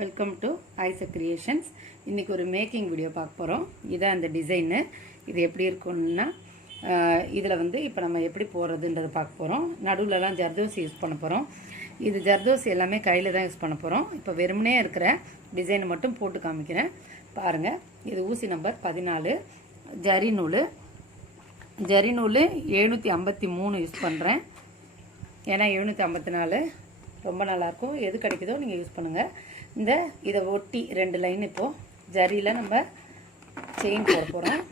Welcome to ஐச creations. இன்றைக்கி ஒரு making video பார்க்க போகிறோம். இதான் அந்த டிசைனு. இது எப்படி இருக்குன்னா இதில் வந்து இப்போ நம்ம எப்படி போடுறதுன்றதை பார்க்க போகிறோம். நடுவில்லாம் ஜர்தோசி யூஸ் பண்ண போகிறோம். இது ஜர்தோசி எல்லாமே கையில் தான் யூஸ் பண்ண போகிறோம். இப்போ வெறுமனே இருக்கிற டிசைனை மட்டும் போட்டு காமிக்கிறேன் பாருங்கள். இது ஊசி நம்பர் 14 ஜரி நூல் 753 யூஸ் பண்ணுறேன். ஏன்னா 754 ரொம்ப நல்லாயிருக்கும். எது கிடைக்குதோ நீங்கள் யூஸ் பண்ணுங்கள். இதை ஒட்டி 2 லைன் இப்போது ஜரியில் நம்ம செயின் போட போகிறோம்.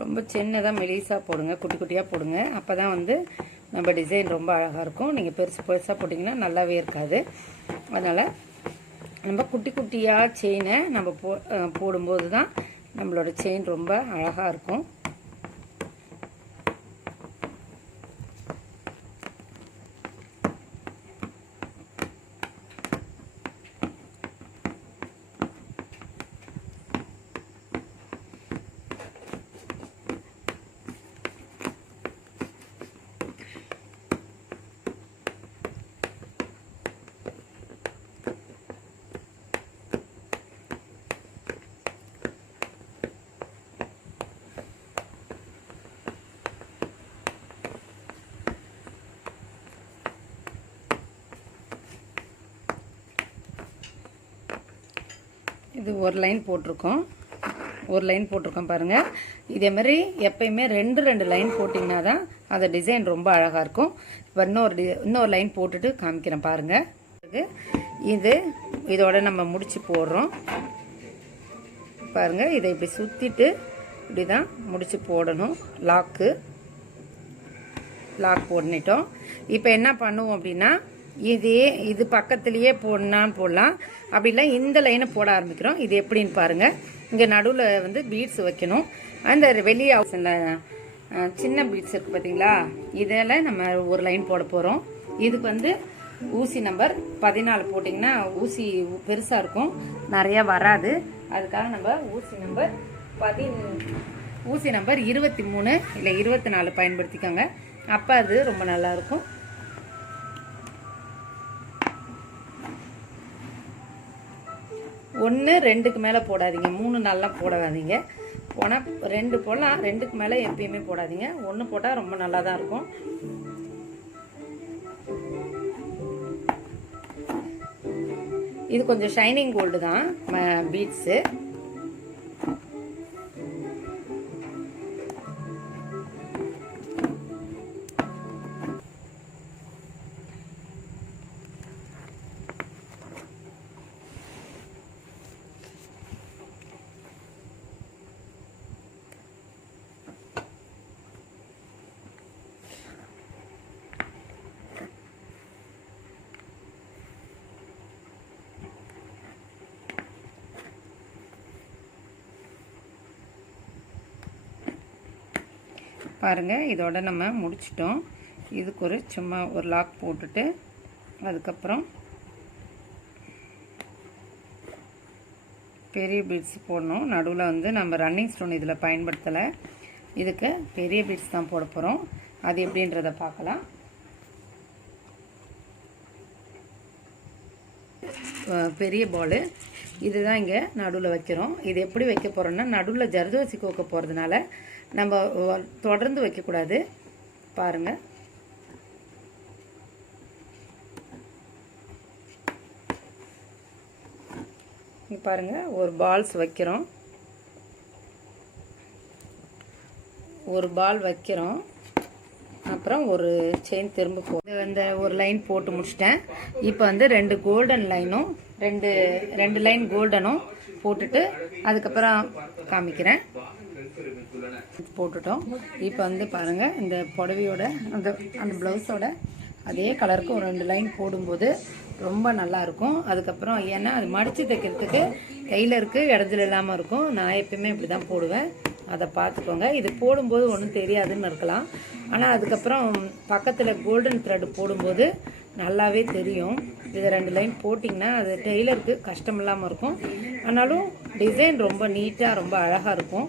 ரொம்ப சின்னதாக மெலிசாக போடுங்க, குட்டி குட்டியாக போடுங்க. அப்போ தான் வந்து நம்ம டிசைன் ரொம்ப அழகாக இருக்கும். நீங்கள் பெருசு பெருசாக போட்டிங்கன்னா நல்லாவே இருக்காது. அதனால் நம்ம குட்டி குட்டியாக செயினை நம்ம போடும்போது தான் நம்மளோட செயின் ரொம்ப அழகாக இருக்கும். இது ஒரு லைன் போட்டிருக்கோம் பாருங்கள். இதே மாதிரி எப்பயுமே 2 லைன் போட்டிங்கன்னா தான் அந்த டிசைன் ரொம்ப அழகாக இருக்கும். இப்போ இன்னொரு லைன் போட்டுட்டு காமிக்கிறேன் பாருங்கள். இதோட நம்ம முடிச்சு போடுறோம் பாருங்கள். இதை இப்படி சுற்றிட்டு இப்படி தான் முடிச்சு போடணும். லாக் போடணிட்டோம். இப்போ என்ன பண்ணுவோம் அப்படின்னா இது பக்கத்துலேயே போடலாம். அப்படிலாம் இந்த லைனை போட ஆரம்பிக்கிறோம். இது எப்படின்னு பாருங்கள். இங்கே நடுவில் வந்து பீட்ஸ் வைக்கணும். அந்த வெளியே சின்ன பீட்ஸ் இருக்குது பார்த்தீங்களா, இதில் நம்ம ஒரு லைன் போட போகிறோம். இதுக்கு வந்து ஊசி நம்பர் 14 போட்டிங்கன்னா ஊசி பெருசாக இருக்கும், நிறையா வராது. அதுக்காக நம்ம ஊசி நம்பர் 23 இல்லை 24 பயன்படுத்திக்கோங்க. அப்போ அது ரொம்ப நல்லாயிருக்கும். ஒன்று 2க்கு மேலே போடாதீங்க, 3 நாள்லாம் போடாதீங்க. போனால் 2 போடலாம், 2க்கு மேலே எப்பயுமே போடாதீங்க. 1 போட்டால் ரொம்ப நல்லா தான் இருக்கும். இது கொஞ்சம் ஷைனிங் கோல்டு தான் பீட்ஸு. பாருங்கள், இதோட நம்ம முடிச்சிட்டோம். இதுக்கு சும்மா ஒரு லாக் போட்டுட்டு அதுக்கப்புறம் பெரிய பீட்ஸ் போடணும். நடுவில் வந்து நம்ம ரன்னிங் ஸ்டோன் இதில் பயன்படுத்தலை. இதுக்கு பெரிய பீட்ஸ் தான் போட போகிறோம். அது எப்படின்றத பார்க்கலாம். பெரிய பால் இதுதான் இங்கே நடுவில் வைக்கிறோம். இது எப்படி வைக்க போகிறோம்னா, நடுவில் ஜர்தோசி கோக்க போகிறதுனால நம்ம தொடர்ந்து வைக்கக்கூடாது. பாருங்கள், இங்கே பாருங்கள், ஒரு பால்ஸ் வைக்கிறோம். அப்புறம் ஒரு செயின் திரும்ப இந்த ஒரு லைன் போட்டு முடிச்சிட்டேன். இப்போ வந்து 2 கோல்டன் லைனும் 2 லைன் கோல்டனும் போட்டுட்டு அதுக்கப்புறம் காமிக்கிறேன். போட்டுட்டோம். இப்போ வந்து பாருங்கள், இந்த புடவையோட அந்த ப்ளவுஸோட அதே கலருக்கு ஒரு 2 லைன் போடும்போது ரொம்ப நல்லாயிருக்கும். அதுக்கப்புறம் ஏன்னா அது மடித்து தைக்கிறதுக்கு டெய்லருக்கு இடத்துல இல்லாமல் இருக்கும். நான் எப்பயுமே இப்படி தான் போடுவேன், அதை பார்த்துக்கோங்க. இது போடும்போது ஒன்றும் தெரியாதுன்னு இருக்கலாம், ஆனால் அதுக்கப்புறம் பக்கத்தில் கோல்டன் த்ரெட் போடும்போது நல்லாவே தெரியும். இதை 2 லைன் போட்டிங்கன்னா அது டெய்லருக்கு கஷ்டம் இல்லாமல் இருக்கும். ஆனாலும் டிசைன் ரொம்ப நீட்டாக ரொம்ப அழகாக இருக்கும்.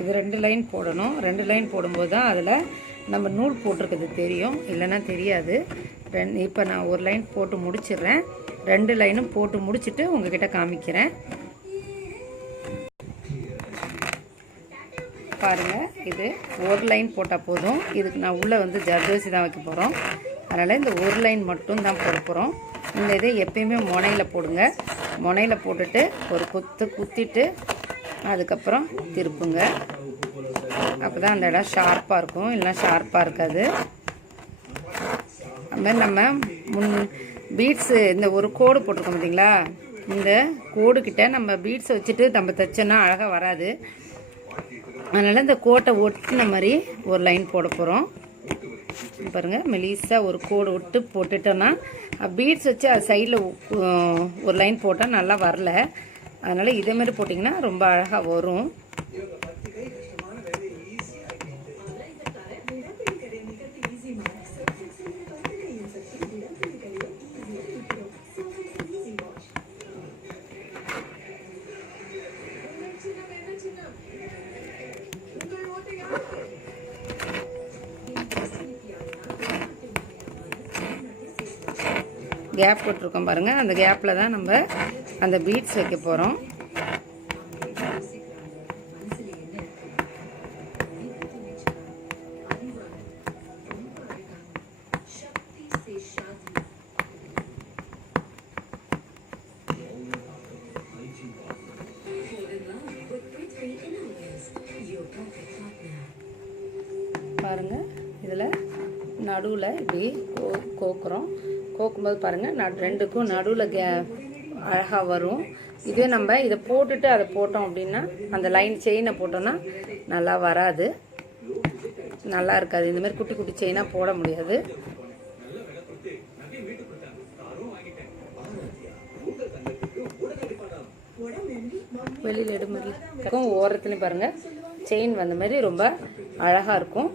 இது 2 லைன் போடணும். 2 லைன் போடும்போது தான் அதில் நம்ம நூல் போட்டிருக்கிறது தெரியும், இல்லைன்னா தெரியாது. இப்போ நான் ஒரு லைன் போட்டு முடிச்சிடுறேன். 2 லைனும் போட்டு முடிச்சுட்டு உங்ககிட்ட காமிக்கிறேன். பாருங்கள், இது ஒரு லைன் போட்டால் போதும். இதுக்கு நான் உள்ளே வந்து ஜர்தோசி தான் வைக்க போகிறோம். அதனால் இந்த ஒரு லைன் மட்டும் தான் போட போகிறோம். இந்த இதை எப்பயுமே முனையில் போடுங்க. முனையில் போட்டுட்டு ஒரு குத்திட்டு அதுக்கப்புறம் திருப்புங்க. அப்போ தான் அந்த இடம் ஷார்ப்பாக இருக்கும், இல்லைனா ஷார்ப்பாக இருக்காது. அதுமாதிரி நம்ம பீட்ஸு இந்த ஒரு கோடு போட்டிருக்கோம் பார்த்தீங்களா, இந்த கோடுக்கிட்ட நம்ம பீட்ஸை வச்சுட்டு நம்ம தைச்சோன்னா அழகாக வராது. அதனால் இந்த கோட்டை ஒட்டின மாதிரி ஒரு லைன் போட போகிறோம். பாருங்கள், மெலிசாக ஒரு கோடு விட்டு போட்டுட்டோன்னா பீட்ஸ் வச்சு அது சைடில் ஒரு லைன் போட்டால் நல்லா வரல. அதனால் இதேமாதிரி போட்டிங்கன்னா ரொம்ப அழகாக வரும். கேப் போட்டிருக்கோம் பாருங்கள், அந்த கேப்பில் தான் நம்ம அந்த பீட்ஸ் வைக்க போகிறோம். பாருங்கள், இதில் நடுவில் இப்படி கோக்குறோம். கோக்கும்போது பாருங்கள், ரெண்டுக்கும் நடுவில் அழகாக வரும். இதே நம்ம இதை போட்டுட்டு அதை போட்டோம் அப்படின்னா அந்த லைன் செயினை போட்டோன்னா நல்லா வராது, நல்லா இருக்காது. இந்த மாதிரி குட்டி குட்டி செயினாக போட முடியாது. வெளியில் எடு மாதிரி இருக்கும். ஓரத்துலையும் பாருங்கள் செயின் வந்த மாதிரி ரொம்ப அழகாக இருக்கும்.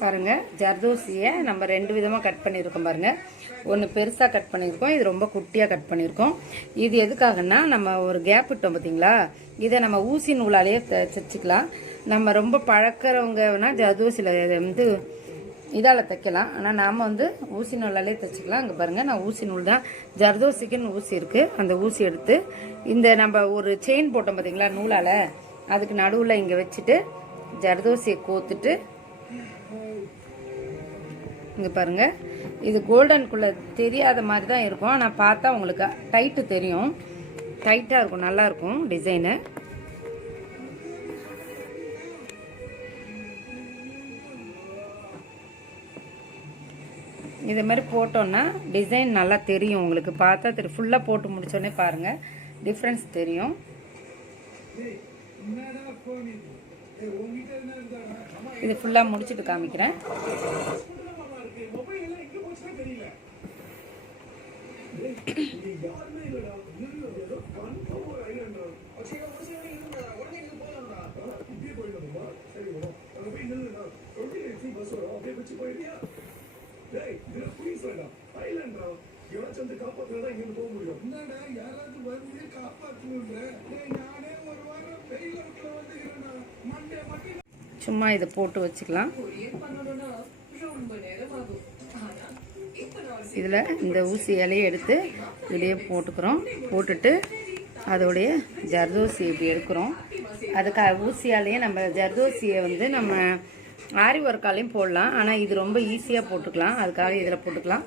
பாருங்க, ஜர்தோசியை நம்ம 2 விதமாக கட் பண்ணியிருக்கோம். பாருங்க, ஒன்று பெருசாக கட் பண்ணியிருக்கோம், இது ரொம்ப குட்டியாக கட் பண்ணியிருக்கோம். இது எதுக்காகன்னா நம்ம ஒரு கேப் விட்டோம் பார்த்தீங்களா, இதை நம்ம ஊசி நூலாலேயே தைச்சிக்கலாம். நம்ம ரொம்ப பழக்கிறவங்கன்னா ஜர்தோசியில் வந்து இதால் தைக்கலாம், ஆனால் நாம் வந்து ஊசி நூலாலே தைச்சிக்கலாம். அங்கே பாருங்கள், நான் ஊசி நூல் தான், ஜர்தோசிக்குன்னு ஊசி இருக்குது, அந்த ஊசி எடுத்து இந்த நம்ம ஒரு செயின் போட்டோம் பார்த்தீங்களா நூலால், அதுக்கு நடுவில் இங்கே வச்சுட்டு ஜர்தோசியை கோத்துட்டு இங்கே பாருங்கள், இது கோல்டனுக்குள்ளே தெரியாத மாதிரி தான் இருக்கும், ஆனால் பார்த்தா உங்களுக்கு டைட்டு தெரியும், டைட்டாக இருக்கும், நல்லாயிருக்கும் டிசைனு. இது மாதிரி போட்டோன்னா டிசைன் நல்லா தெரியும் உங்களுக்கு, பார்த்தா தெரியும். ஃபுல்லாக போட்டு முடிச்சோடனே பாருங்கள் டிஃப்ரென்ஸ் தெரியும். இது ஃபுல்லாக முடிச்சுட்டு காமிக்கிறேன். சும்மா இதை போட்டு வச்சுக்கலாம். இதில் இந்த ஊசி இலையை எடுத்து இதிலேயே போட்டுக்கிறோம். போட்டுட்டு அதோடைய ஜர்தோசி இப்படி எடுக்கிறோம். அதுக்காக ஊசியாலேயே நம்ம ஜர்தோசியை வந்து நம்ம ஆரி ஒர்க்காலையும் போடலாம். ஆனால் இது ரொம்ப ஈஸியாக போட்டுக்கலாம். அதுக்காக இதில் போட்டுக்கலாம்.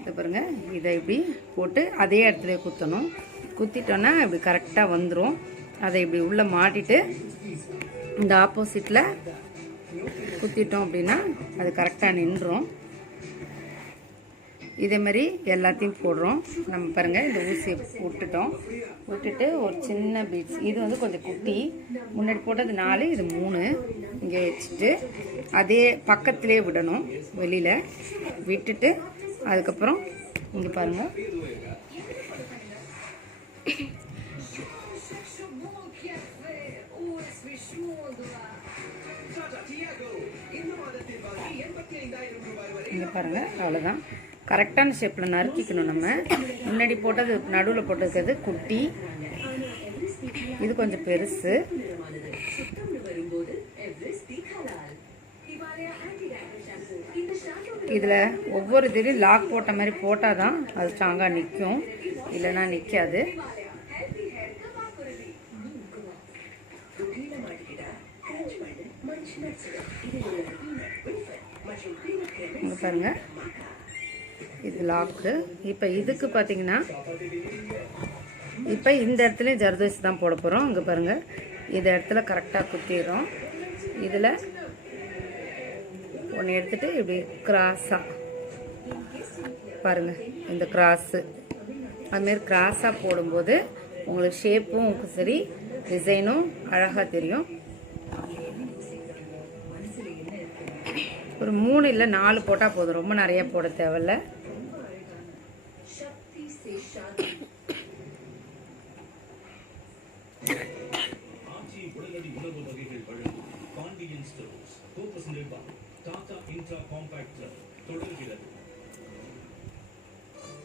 இதை பாருங்கள், இதை இப்படி போட்டு அதே இடத்துல குத்தணும். குத்திட்டோன்னா இப்படி கரெக்டாக வந்துடும். அதை இப்படி உள்ளே மாட்டிட்டு இந்த ஆப்போசிட்டில் குத்திட்டோம் அப்படின்னா அது கரெக்டாக நின்றுடும். இதே மாதிரி எல்லாத்தையும் போடுறோம். நம்ம பாருங்கள், இந்த ஊசியை விட்டுட்டு ஒரு சின்ன பீட்ஸ், இது வந்து கொஞ்சம் குட்டி, முன்னாடி போட்டது 4, இது 3 இங்கே வச்சுட்டு அதே பக்கத்திலே விடணும். வெளியில் விட்டுட்டு அதுக்கப்புறம் இங்கே பாருங்கள், இங்கே பாருங்கள், அவ்வளோதான். கரெக்டான ஷேப்பில் நறுக்கிக்கணும். நம்ம முன்னாடி போட்டது, நடுவில் போட்டது குட்டி, இது கொஞ்சம் பெருசு. இதில் ஒவ்வொரு இதுலையும் லாக் போட்ட மாதிரி போட்டால் தான் அது ஸ்ட்ராங்காக நிற்கும், இல்லைன்னா நிற்காது. இங்கே பாருங்கள், இது லாக்கு. இப்போ இதுக்கு பார்த்தீங்கன்னா இப்போ இந்த இடத்துல ஜர்தோசி தான் போட போகிறோம். இங்கே பாருங்கள், இந்த இடத்துல கரெக்டாக குத்திடுறோம். இதில் ஒன்று எடுத்துகிட்டு இப்படி கிராஸாக பாருங்கள், இந்த கிராஸு அதுமாரி கிராஸாக போடும்போது உங்களுக்கு ஷேப்பும் சரி, டிசைனும் அழகாக தெரியும். ஒரு 3 இல்லை 4 போட்டால் போதும், ரொம்ப நிறைய போட தேவையில்ல.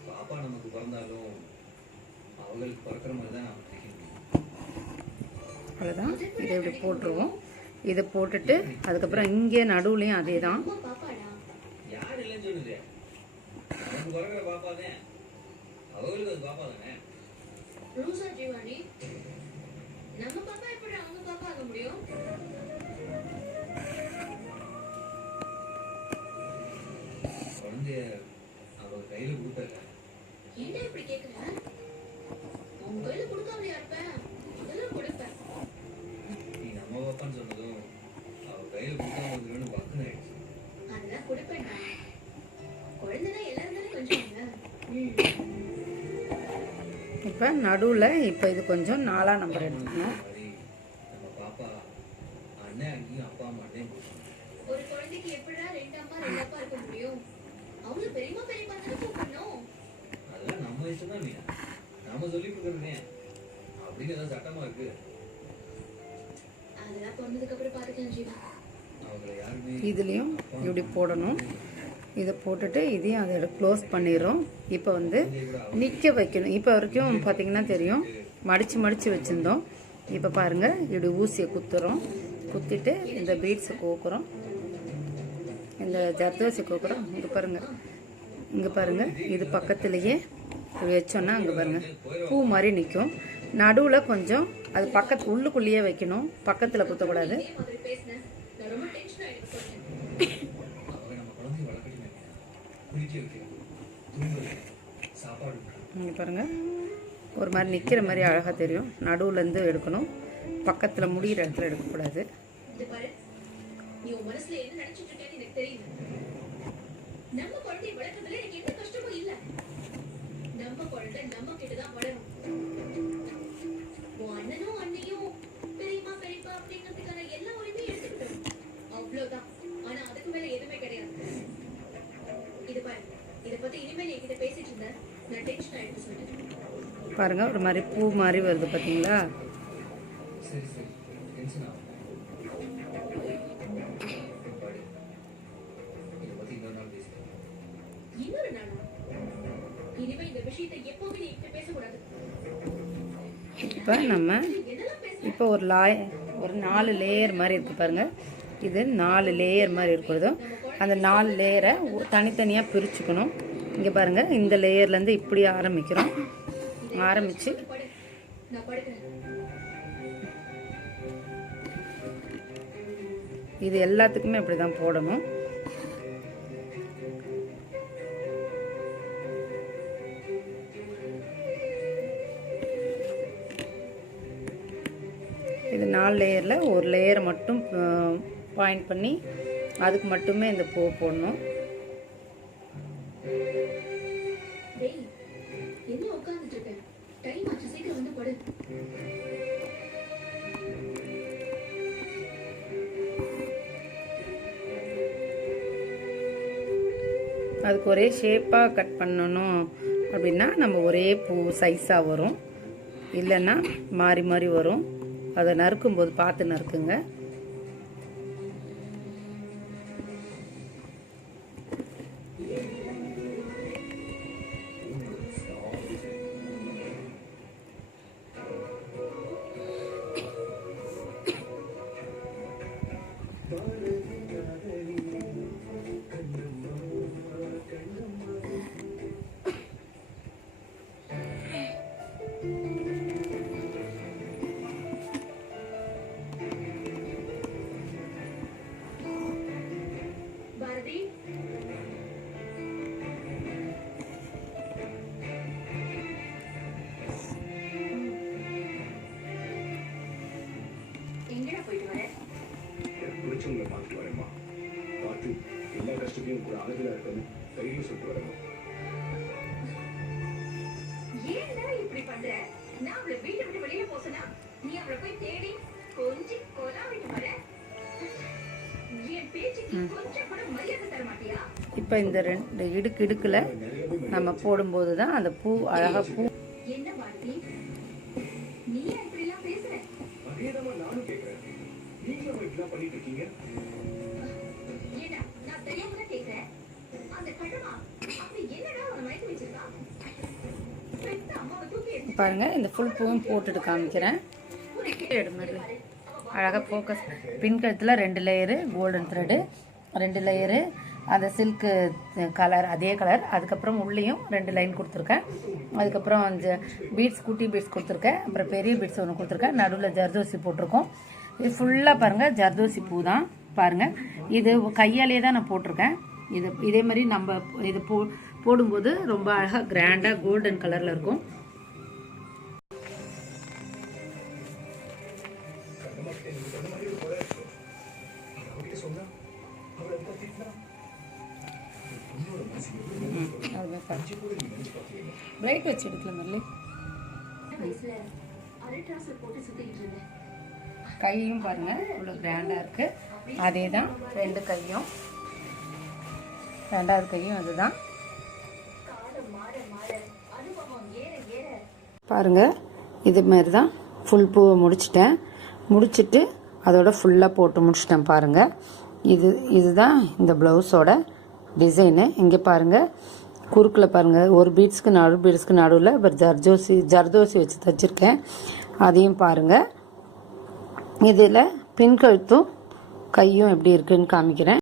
பாப்பா நமக்கு பிறந்தாலும் அவங்களுக்கு பிறக்கிற மாதிரி தான். அவ்வளோதான், இதை இப்படி போட்டுருவோம். இதை போட்டுட்டு அதுக்கப்புறம் இங்கே நடுவுலையும் அதே தான். யார் இல்லைன்னு சொன்னது? நமக்கு பிறக்கிற பாப்பா தான், அவங்களுக்கு அது பாப்பா தானே. நம்ம பாப்பா எப்படி அவங்க பாப்பா ஆக முடியும்? குழந்தைய அவ கையில கொடுத்தல. என்ன இப்படி கேக்குற? உங்க கையில கொடுக்காமலையா இருப்பேன்? இதெல்லாம் கொடுப்பேன். நீ நம்ம பாப்பான்னு சொன்னதும் அவ கையில கொடுக்காம வந்துருன்னு பக்குன்னு ஆயிடுச்சு. அதெல்லாம் கொடுப்பேன். குழந்தைனா எல்லாரும் தானே கொஞ்சம். இப்போ நடுவில் இப்போ இது கொஞ்சம் 4ஆம் நம்பர் எடுத்துக்கணும். நம்ம பாப்பா அண்ணன் அங்கேயும் அப்பா அம்மா அண்ணன். ஒரு குழந்தைக்கு எப்படா 2 அம்மா 2 அப்பா இருக்க முடியும்? அவங்க பெரியம்மா பெரியப்பா தானே கூப்பிடணும். அதெல்லாம் நம்ம இஷ்டம் தான். நாம சொல்லி கொடுக்குறதுனே அப்படின்னு ஏதாவது சட்டமா இருக்கு? அதெல்லாம் பொண்ணதுக்கு அப்புறம் பார்த்துக்கலாம் ஜீவா. அவங்களை யாருமே இதுலேயும் இப்படி போடணும். இதை போட்டுட்டு இதையும் அதை க்ளோஸ் பண்ணிடுறோம். இப்போ வந்து நிற்க வைக்கணும். இப்போ வரைக்கும் பார்த்திங்கன்னா தெரியும், மடித்து வச்சுருந்தோம். இப்போ பாருங்கள், இப்படி ஊசியை குத்துறோம். குத்திட்டு இந்த பீட்ஸை கோக்குறோம், இந்த ஜர்தோசி கோக்குறோம். இங்கே பாருங்கள், இது பக்கத்துலேயே இப்படி வச்சோன்னா அங்கே பாருங்கள் பூ மாதிரி நிற்கும். நடுவில் கொஞ்சம் அது பக்கத்து உள்ளுக்குள்ளேயே வைக்கணும், பக்கத்தில் குத்தக்கூடாது. இங்கே பாருங்கள், ஒரு மாதிரி நிற்கிற மாதிரி அழகாக தெரியும். நடுவுலேருந்து எடுக்கணும், பக்கத்தில் முடிகிற இடத்துல எடுக்கக்கூடாது. இதை பத்தி இனிமேல் என்கிட்ட பேசிட்டு இருந்தேன், நான் டென்ஷன் ஆயிடுவேன். பாருங்கள், ஒரு மாதிரி பூ மாதிரி வருது பார்த்தீங்களா? சரி சரி, டென்ஷன் ஆகும். படு. இதை பற்றி இன்னொரு நாள் பேசுகிறேன். இன்னொரு நாளா? இனிமே இந்த விஷயத்தை எப்பவுமே நீ இப்ப பேசக்கூடாது. இப்போ நம்ம என்னெல்லாம் பேச இப்போ ஒரு 4 லேயர் மாதிரி இருக்குது பாருங்கள். இது 4 லேயர் மாதிரி இருக்கிறதும் அந்த 4 லேயரை தனித்தனியாக பிரிச்சுக்கணும். இங்கே பாருங்கள், இந்த லேயர்லேருந்து இப்படி ஆரம்பிக்கிறோம். ஆரம்பித்து படு. நான் படுக்கிறேன். இது எல்லாத்துக்குமே அப்படி தான் போடணும். இது 4 லேயரில் ஒரு லேயரை மட்டும் பாயிண்ட் பண்ணி அதுக்கு மட்டுமே இந்த பூ போடணும். டேய், என்ன உட்கார்ந்துட்டு இருக்க? டைம் ஆச்சு, சீக்கிரம் வந்து படு. அதுக்கு ஒரே ஷேப்பாக கட் பண்ணணும் அப்படின்னா நம்ம ஒரே பூ சைஸாக வரும், இல்லைன்னா மாறி மாறி வரும். அதை நறுக்கும்போது பார்த்து நறுக்குங்க. பாரதி, எங்கடா போயிட்டு வர? பிடிச்சவங்களை பார்த்துட்டு வரேம்மா. பார்த்து எல்லா கஷ்டத்தையும் கூட அழகில் இருக்கணும் தைரியம் சொல்லிட்டு வரேம்மா. ஏன்டா இப்படி பண்ற? நான் அவளை வீட்டை விட்டு வெளியே போசனா நீ அவளை போய் தேடி கொஞ்சம் கொலாவிட்டு வர. என் பேச்சுக்கு கொஞ்சம் கூட மரியாதை தர மாட்டியா? இப்போ இந்த 2 இடுக்கில் நம்ம போடும்போது தான் அந்த பூ அழகாக பூ. என்ன பாரதி, நீ ஏன் இப்படி எல்லாம் பேசுற? அதேதாம்மா நானும் கேட்குறேன். நீங்களும் இப்படிலாம் பண்ணிட்டு இருக்கீங்க. ஏண்டா, நான் தெரியாம தான் கேட்கிறேன். அந்த கடமா அப்படி என்னடா அவனை மயக்க வச்சிருக்கா? பெத்த அம்மாவை தூக்கி எறிஞ்சிட்டு பாருங்கள், இந்த ஃபுல் பூவும் போட்டுட்டு காமிக்கிறேன். அழகாக ஃபோக்கஸ். பின் கழுத்தில் 2 லேயரு கோல்டன் த்ரெட்டு, 2 லேயரு அந்த சில்க்கு கலர் அதே கலர். அதுக்கப்புறம் உள்ளேயும் 2 லைன் கொடுத்துருக்கேன். அதுக்கப்புறம் அந்த பீட்ஸ், குட்டி பீட்ஸ் கொடுத்துருக்கேன். அப்புறம் பெரிய பீட்ஸ் ஒன்று கொடுத்துருக்கேன். நடுவில் ஜர்தோசி போட்டிருக்கோம். இது ஃபுல்லாக பாருங்கள் ஜர்தோசி பூ தான். பாருங்கள், இது கையாலேயே தான் நான் போட்டிருக்கேன். இதே மாதிரி நம்ம இது போடும்போது ரொம்ப அழகாக கிராண்டாக கோல்டன் கலரில் இருக்கும். பிரைட் வச்சு எடுக்கல மல்லி. வயசுல அல்ட்ராசல் போட்டு சுத்திக்கிட்டு இருந்தேன். கையும் பாருங்க இவ்வளோ கிராண்டாக இருக்கு. அதே தான் 2 கையும், 2வது கையும் அதுதான். பாருங்க, இது மாதிரி தான் ஃபுல் பூவை முடிச்சுட்டு அதோட ஃபுல்லாக போட்டு முடிச்சிட்டேன். பாருங்கள், இதுதான் இந்த ப்ளவுஸோட டிசைனு. இங்கே பாருங்கள், குறுக்கில் பாருங்கள், ஒரு பீட்ஸ்க்கு நடுவில் இப்போ ஜர்தோசி வச்சு தைச்சிருக்கேன். அதையும் பாருங்கள். இதில் பின் கழுத்தும் கையும் எப்படி இருக்குன்னு காமிக்கிறேன்.